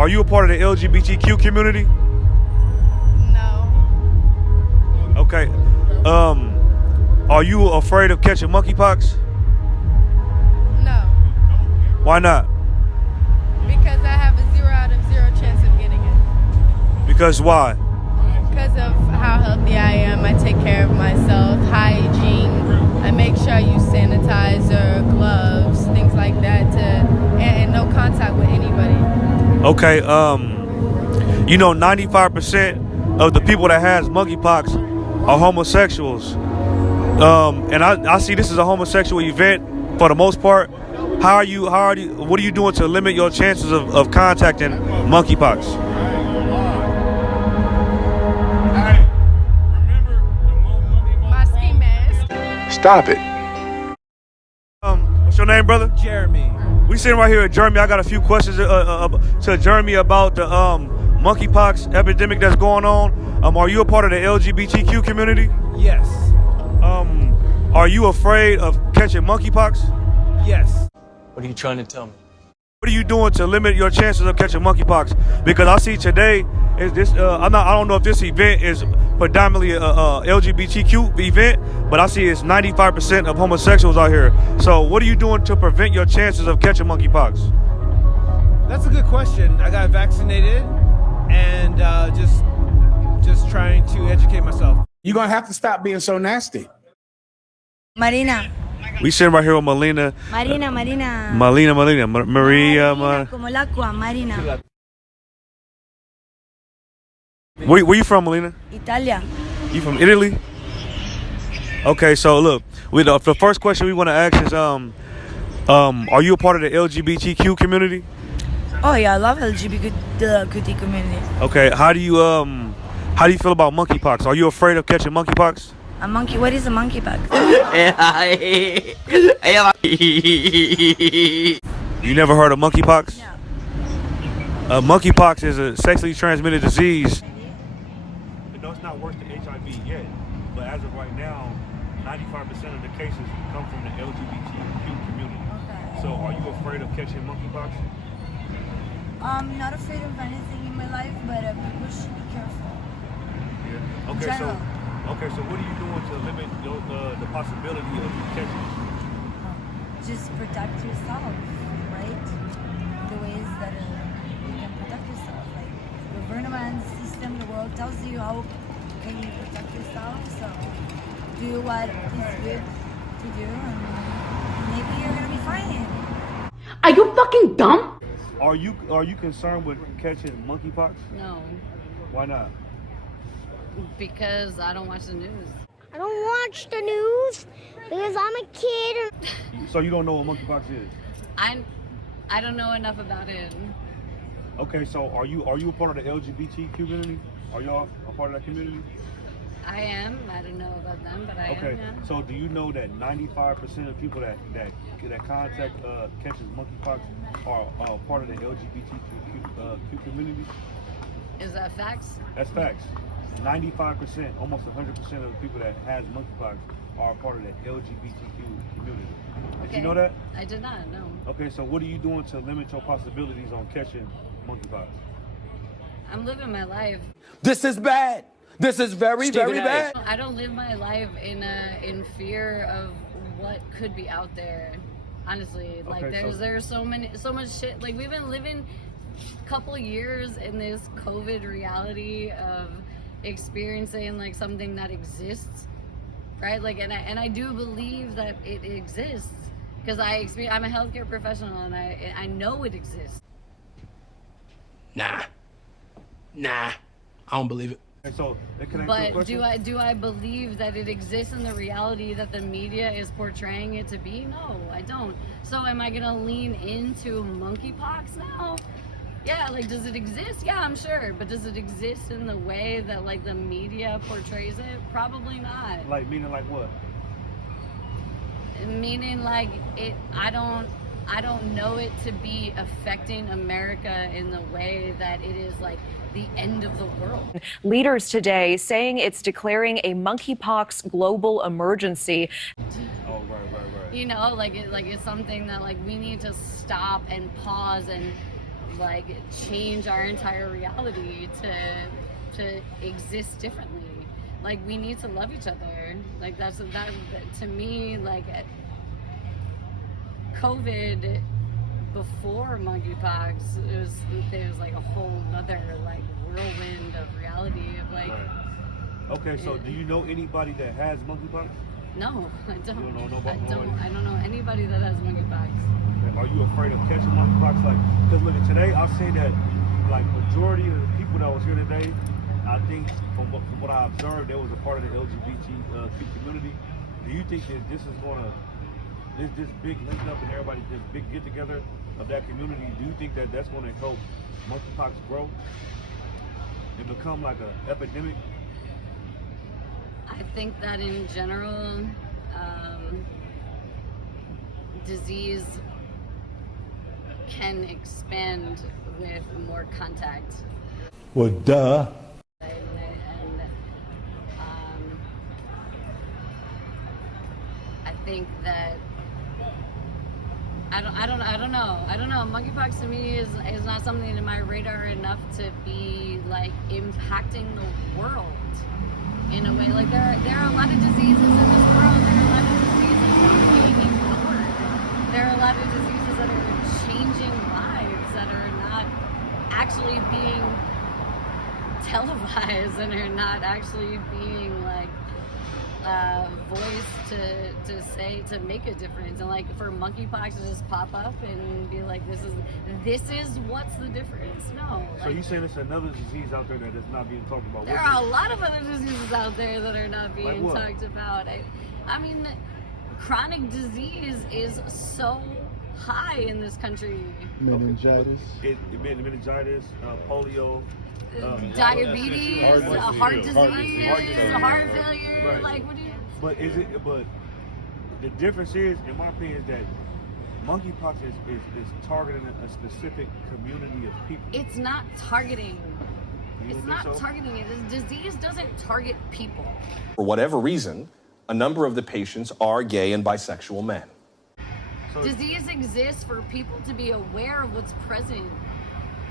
Are you a part of the LGBTQ community? No. Okay. Are you afraid of catching monkeypox? No. Why not? Because I have a 0 out of 0 chance of getting it. Because why? Because of how healthy I am, I take care of myself, hygiene. I make sure I use sanitizer, gloves, things like that, and no contact with anybody. Okay. You know, 95% of the people that has monkeypox are homosexuals. And I see this is a homosexual event for the most part. What are you doing to limit your chances of contacting monkeypox? My ski mask. Stop it. What's your name, brother? Jeremy. We sitting right here at Jeremy. I got a few questions to Jeremy about the monkeypox epidemic that's going on. Are you a part of the LGBTQ community? Yes. Are you afraid of catching monkeypox? Yes. What are you trying to tell me? What are you doing to limit your chances of catching monkeypox? Because I see today is this. I don't know if this event is predominantly a LGBTQ event, but I see it's 95% of homosexuals out here. So what are you doing to prevent your chances of catching monkeypox? That's a good question. I got vaccinated and just trying to educate myself. You're going to have to stop being so nasty. Marina. We sitting right here with Melina. Maria. Como el agua, Marina. Where you from, Melina? Italia. You from Italy? Okay, so look, the first question we want to ask is, are you a part of the LGBTQ community? Oh yeah, I love LGBT community. Okay, how do you feel about monkeypox? Are you afraid of catching monkeypox? A monkey? What is a monkeypox? You never heard of monkeypox? No. Monkeypox is a sexually transmitted disease. No, it's not worse than HIV yet, but as of right now, 95% of the cases come from the LGBTQ community. Okay. So, are you afraid of catching monkeypox? I'm not afraid of anything in my life, but people should be careful. Yeah. Okay, General. so what are you doing to limit the possibility of you catching it? Just protect yourself, right? The ways that you can protect yourself. Like the government system, the world tells you how can you protect yourself. So do what is good to do, and maybe you're gonna be fine. Are you fucking dumb? Are you concerned with catching monkeypox? No, Why not? because I don't watch the news. I don't watch the news because I'm a kid. So you don't know what monkeypox is? I don't know enough about it. Okay, so are you a part of the LGBT community? Are y'all a part of that community? I am. I don't know about them, but I am. Okay, Yeah. so do you know that 95% of people that contact catches monkeypox are part of the LGBTQ community? Is that facts? That's facts. 95%, almost 100% of the people that has monkeypox are part of the LGBTQ community. Did you know that? I did not know. Okay, so what are you doing to limit your possibilities on catching monkeypox? I'm living my life. This is bad. This is very, very bad. I don't live my life in fear of what could be out there. Honestly, like Okay, there's so much shit. Like we've been living a couple years in this COVID reality of experiencing like something that exists, right? Like, and I do believe that it exists because I'm a healthcare professional and I know it exists. Nah, I don't believe it. And so, can I ask you a But question? do I believe that it exists in the reality that the media is portraying it to be? No, I don't. So am I gonna lean into monkeypox now? Yeah, like does it exist? Yeah, I'm sure. But does it exist in the way that like the media portrays it? Probably not. Like, meaning like what? Meaning like I don't know it to be affecting America in the way that it is like the end of the world. Leaders today saying it's declaring a monkeypox global emergency. Oh, right. You know, like it's something that like we need to stop and pause and like change our entire reality to exist differently. Like, we need to love each other. Like, that to me, like, COVID before monkeypox, there's like a whole other like whirlwind of reality of like. Right. Okay, so do you know anybody that has monkeypox? No, I don't. You don't know nobody? I don't know anybody that has monkeypox. Are you afraid of catching monkeypox? Like, because look, today I'll say that like majority of the people that was here today, I think from what I observed, they was a part of the LGBTQ community. Do you think that this is gonna this big link up and everybody, this big get together of that community? Do you think that that's going to help monkeypox grow and become like an epidemic? I think that in general, disease can expand with more contact. Well, duh. I think that I don't know. Monkeypox to me is not something in my radar enough to be like impacting the world in a way. Like there are a lot of diseases in this world. There are a lot of diseases that are being ignored. There are a lot of diseases that are changing lives that are not actually being televised and are not actually being like voice to make a difference. And like for monkeypox to just pop up and be like, this is what's the difference? No. So you saying it's another disease out there that is not being talked about? There are a lot of other diseases out there that are not being talked about. I mean, chronic disease is so high in this country. Meningitis. Meningitis, polio. Diabetes, heart disease, heart failure. Right. Like, what do you? But the difference is, in my opinion, is that monkeypox is targeting a specific community of people. It's not targeting. It's not so? targeting it. The disease doesn't target people. For whatever reason, a number of the patients are gay and bisexual men. So, disease exists for people to be aware of what's present.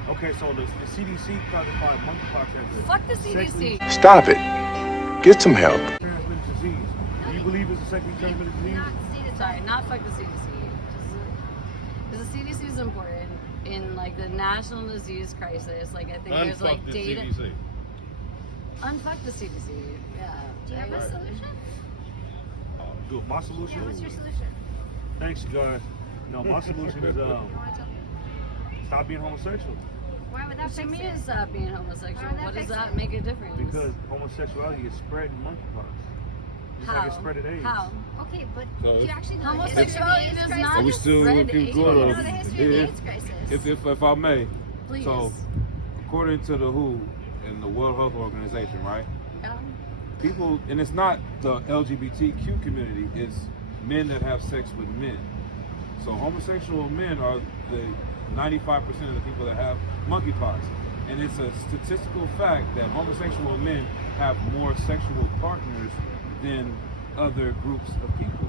Okay, so the CDC classified monkeypox as a Fuck the CDC. Stop it. Get some help. Transmitted disease. Do you believe it's a sexually transmitted disease? Sorry, not fuck the CDC. Because the CDC is important in like the national disease crisis. Like I think there's like data. CDC. Unfuck the CDC. Yeah. Do you have a solution? Good. My solution. Yeah, what's your solution? Thanks, guys. No, my solution is stop being homosexual. Why would that To fix me, it? is being homosexual. Why would that What does fix that it? make a difference? Because homosexuality is spreading monkeypox. It's How? like it spread AIDS. How? Okay, but So do you actually know the history of the Homosexuality AIDS does crisis? not Are we still spread looking AIDS. good? Do you know the history of the AIDS crisis? If I may, Please. so according to the WHO and the World Health Organization, right? Yeah. People, and it's not the LGBTQ community, it's men that have sex with men. So homosexual men are the 95% of the people that have monkeypox. And it's a statistical fact that homosexual men have more sexual partners than other groups of people.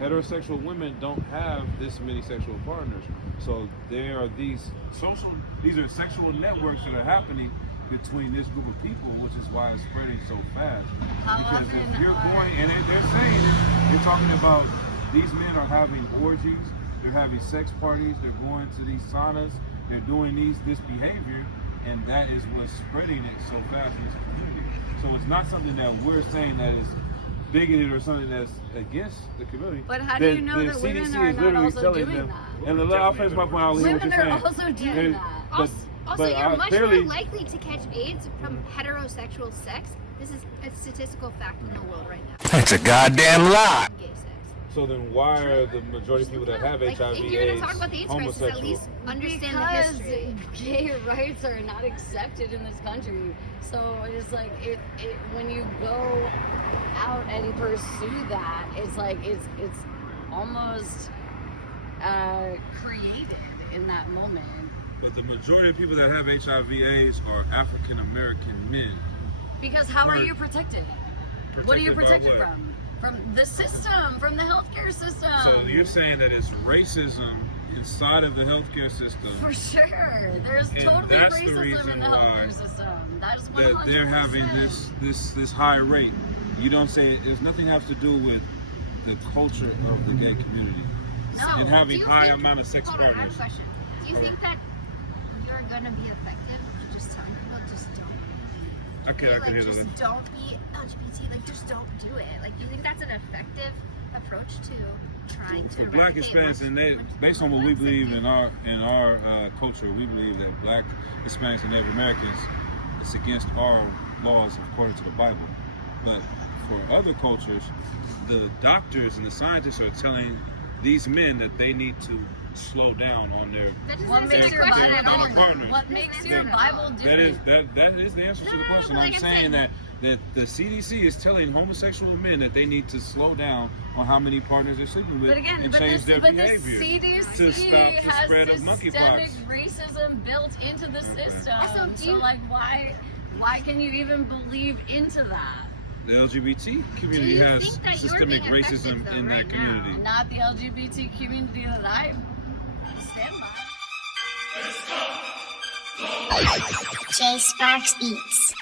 Heterosexual women don't have this many sexual partners. So there are these are sexual networks that are happening between this group of people, which is why it's spreading so fast. Because if you're going, and they're talking about these men are having orgies, they're having sex parties, they're going to these saunas, they're doing this behavior, and that is what's spreading it so fast in this community. So it's not something that we're saying that is bigoted or something that's against the community. But how do you know that women are not also doing that? And I'll finish my point. I'll hear what you're saying. Women are also doing that. Also, you're much clearly, more likely to catch AIDS from heterosexual sex. This is a statistical fact in the world right now. That's a goddamn lie. Gay sex. so then why are the majority of people that have Like, HIV if you're going AIDS to talk about the AIDS crisis, homosexual? at least understand the Because history. gay rights are not accepted in this country. So it's like when you go out and pursue that, it's like it's almost created in that moment. But the majority of people that have HIV/AIDS are African American men. Because how are you protected? What are you Protected protected by what? from? From the system, from the healthcare system. So you're saying that it's racism inside of the healthcare system. For sure. There's totally that's the racism reason in the healthcare system. That is 100%. That they're having this high rate. You don't say there's nothing has to do with the culture of the gay community. No. And having high amount of sex Hold on, I have a partners. question. Do you think that you're gonna be effective if you're just telling people just don't? Okay, I can hear just that. don't be LGBT. Like, just don't do it. Like, do you think that's an effective approach to trying to For Black Hispanics, and based on what we believe in our culture, we believe that Black Hispanics and Native Americans, it's against our laws according to the Bible. But for other cultures, the doctors and the scientists are telling these men that they need to slow down on their partners. What makes your Bible different? That is the answer to the question. I'm saying that the CDC is telling homosexual men that they need to slow down on how many partners they're sleeping with and change their behavior the CDC to stop the has spread of systemic monkeypox. racism built into the system. Also, so like, why can you even believe into that? The LGBT community has systemic racism in that community. Not the LGBT community that I stand by. J Sparks Beats.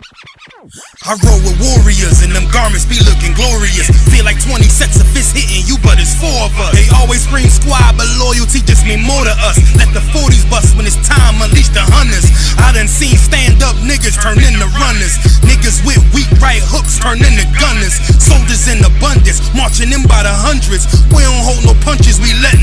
I roll with warriors and them garments be looking glorious. Feel like 20 sets of fists hitting you, but it's 4 of us. They always scream squad, but loyalty just mean more to us. Let the 40s bust when it's time, unleash the hunters. I done seen stand-up niggas turn into runners. Niggas with weak right hooks turn into gunners. Soldiers in abundance, marching in by the hundreds. We don't hold no punches, we let